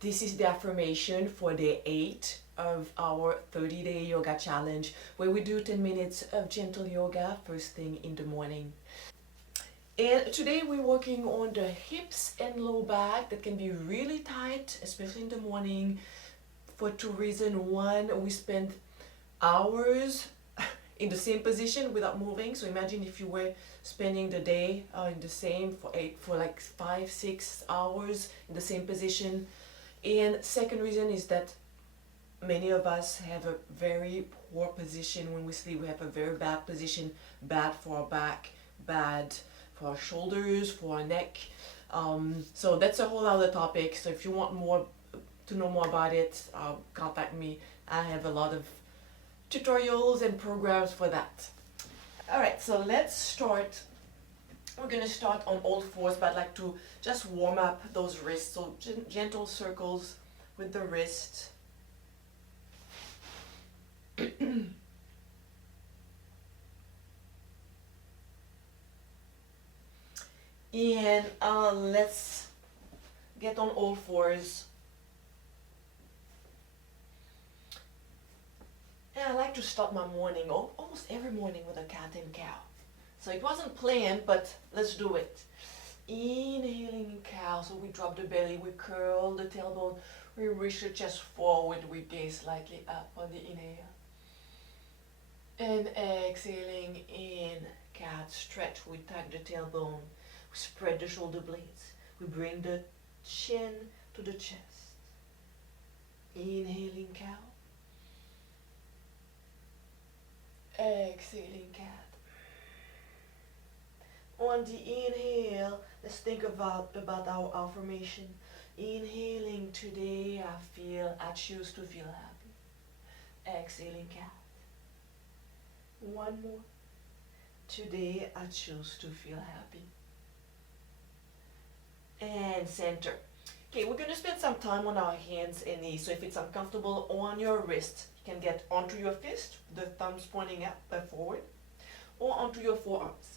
This is the affirmation for day 8 of our 30-day yoga challenge, where we do 10 minutes of gentle yoga first thing in the morning. And today we're working on the hips and low back that can be really tight, especially in the morning, for two reasons. One, we spend hours in the same position without moving. So imagine if you were spending the day in the same for like 5-6 hours in the same position. And second reason is that many of us have a very poor position when we sleep. We have a very bad position, bad for our back, bad for our shoulders, for our neck. So that's a whole other topic. So if you want to know more about it, contact me. I have a lot of tutorials and programs for that. Alright, so let's start. We're going to start on all fours, but I'd like to just warm up those wrists. So gentle circles with the wrist. And let's get on all fours. And I like to start my morning, almost every morning, with a cat and cow. So it wasn't planned, but let's do it. Inhaling cow, so we drop the belly, we curl the tailbone, we reach the chest forward, we gaze slightly up on the inhale. And exhaling in cat, stretch, we tuck the tailbone, we spread the shoulder blades, we bring the chin to the chest. Inhaling cow. Exhaling cat. On the inhale, let's think about our affirmation. Inhaling, today I choose to feel happy. Exhaling cat. One more. Today I choose to feel happy. And center. Okay, we're going to spend some time on our hands and knees. So if it's uncomfortable on your wrist, you can get onto your fist, the thumbs pointing up forward, or onto your forearms,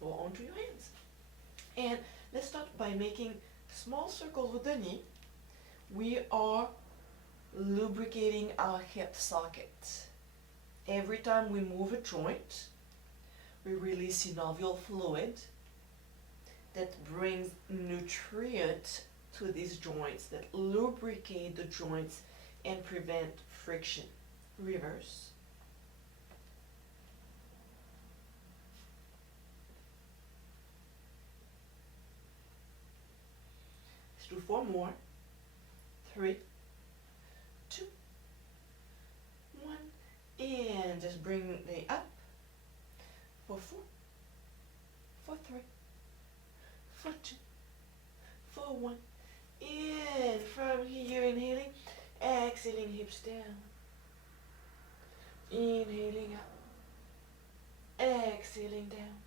or onto your hands. And let's start by making small circles with the knee. We are lubricating our hip socket. Every time we move a joint, we release synovial fluid that brings nutrient to these joints, that lubricate the joints and prevent friction. Reverse. Let's do 4 more. 3, 2, 1, and just bring the up for 4, for 3, for 2, for 1, and from here inhaling, exhaling hips down, inhaling up, exhaling down,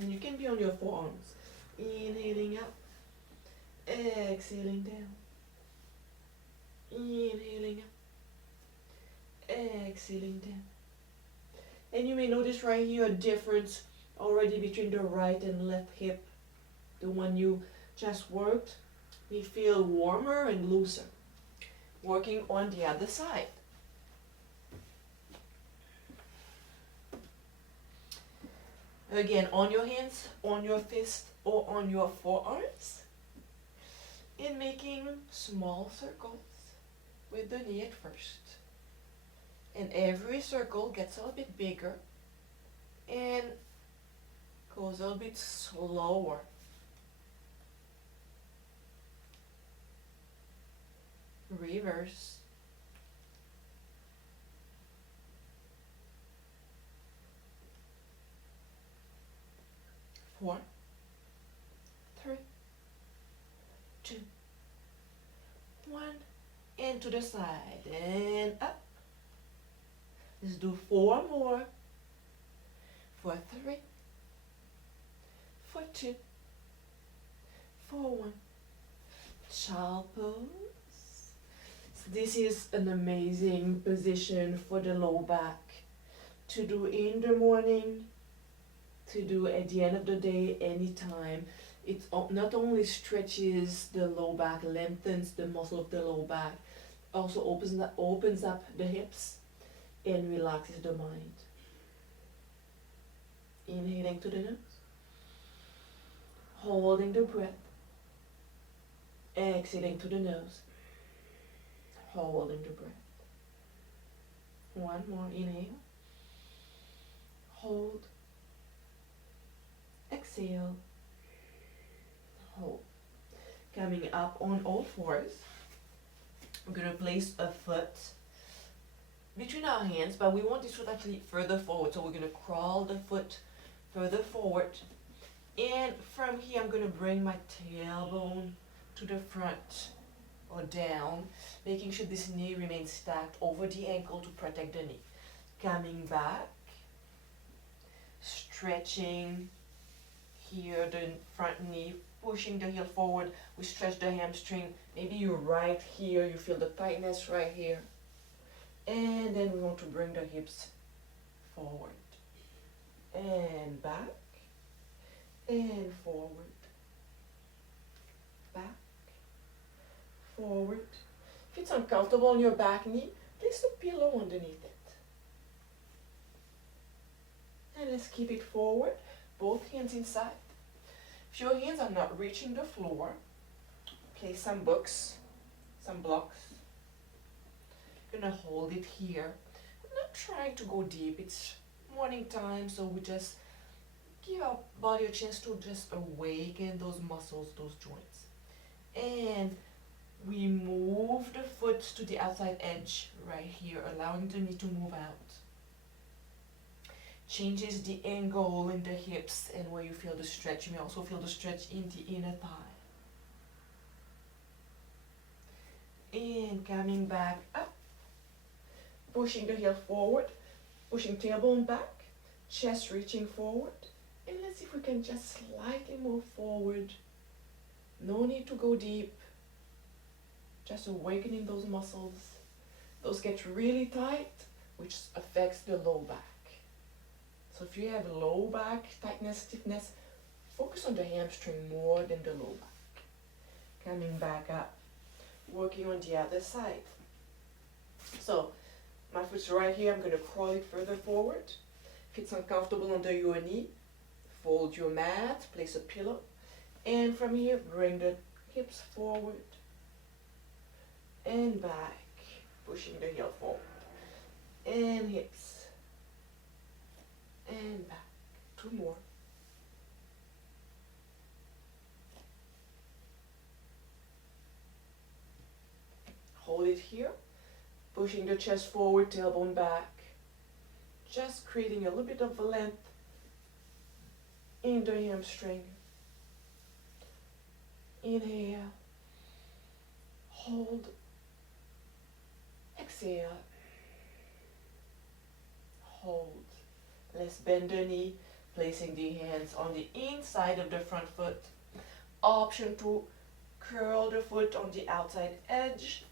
and you can be on your forearms, inhaling up, exhaling down, inhaling up, exhaling down. And you may notice right here a difference already between the right and left hip. The one you just worked may feel warmer and looser. Working on the other side. Again, on your hands, on your fist, or on your forearms. And making small circles with the knee at first. And every circle gets a little bit bigger and goes a little bit slower. Reverse. Four, 3, 2, 1, and to the side and up. Let's do 4 more. For 3, for 2, for 1. Child pose. This is an amazing position for the low back to do in the morning, to do at the end of the day anytime. It not only stretches the low back, lengthens the muscle of the low back, also opens up the hips and relaxes the mind. Inhaling to the nose, holding the breath, exhaling to the nose, holding the breath. One more, inhale, hold, exhale, hold. Coming up on all fours, we're going to place a foot between our hands, but we want this foot actually further forward, so we're going to crawl the foot further forward, and from here I'm going to bring my tailbone to the front or down, making sure this knee remains stacked over the ankle to protect the knee. Coming back, stretching here the front knee, pushing the heel forward. We stretch the hamstring. Maybe you're right here, you feel the tightness right here. And then we want to bring the hips forward and back and forward, back, forward. If it's uncomfortable on your back knee, place a pillow underneath it. And let's keep it forward, both hands inside. If your hands are not reaching the floor, place some books, some blocks. You're gonna hold it here. We're not trying to go deep. It's morning time, so we just give our body a chance to just awaken those muscles, those joints. And we move the foot to the outside edge right here, allowing the knee to move out. Changes the angle in the hips and where you feel the stretch. You may also feel the stretch in the inner thigh. And coming back up, pushing the heel forward, pushing tailbone back, chest reaching forward. And let's see if we can just slightly move forward. No need to go deep. Just awakening those muscles. Those get really tight, which affects the low back. So if you have low back tightness, stiffness, focus on the hamstring more than the low back. Coming back up, working on the other side. So my foot's right here, I'm going to crawl it further forward. If it's uncomfortable under your knee, fold your mat, place a pillow, and from here, bring the hips forward and back, pushing the heel forward, and hips, and back. Two more. Hold it here, pushing the chest forward, tailbone back, just creating a little bit of length in the hamstring. Inhale, hold, exhale, hold. Let's bend the knee, placing the hands on the inside of the front foot. Option to curl the foot on the outside edge.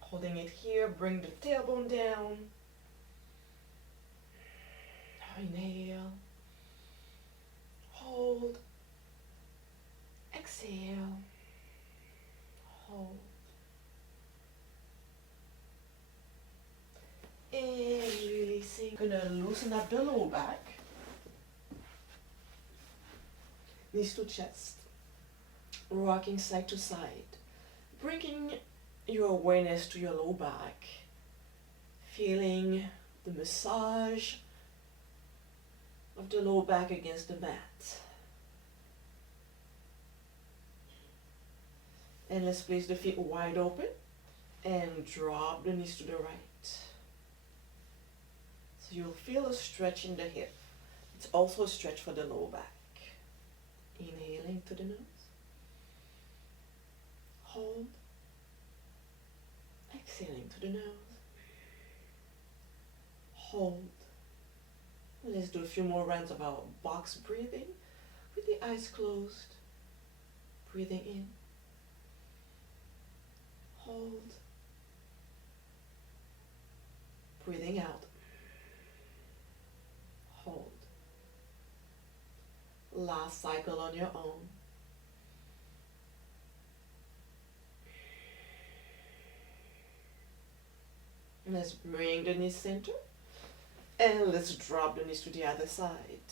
Holding it here, bring the tailbone down. Inhale, hold, exhale, hold. And releasing. Gonna loosen up the lower back. Knees to chest. Rocking side to side. Bringing your awareness to your low back. Feeling the massage of the lower back against the mat. And let's place the feet wide open and drop the knees to the right. So you'll feel a stretch in the hip. It's also a stretch for the lower back. Inhaling to the nose. Hold. Exhaling to the nose. Hold. Let's do a few more rounds of our box breathing with the eyes closed. Breathing in. Hold. Breathing out. Hold. last cycle on your own. Let's bring the knees center and let's drop the knees to the other side,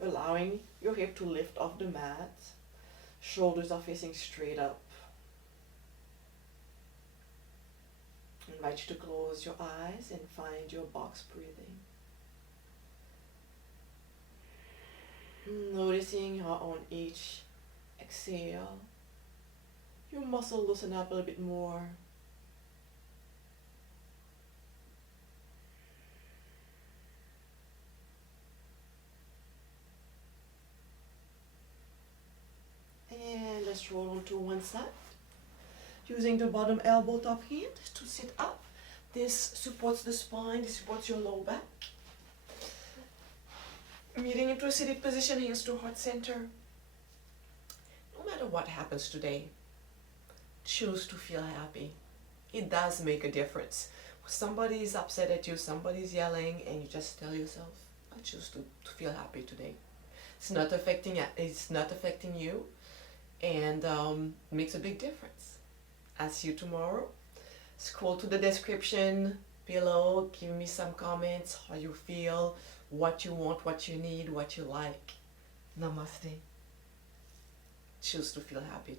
allowing your hip to lift off the mat. Shoulders are facing straight up. I invite you to close your eyes and find your box breathing. Noticing how on each exhale, your muscle loosen up a little bit more. And let's roll onto one side. Using the bottom elbow, top hand to sit up. This supports the spine, this supports your low back. Meeting into a seated position, hands to heart center. No matter what happens today, choose to feel happy. It does make a difference. When somebody is upset at you, somebody's yelling, and you just tell yourself, I choose to feel happy today. It's not affecting you, and makes a big difference. I'll see you tomorrow. Scroll to the description below. Give me some comments, how you feel, what you want, what you need, what you like. Namaste. Choose to feel happy.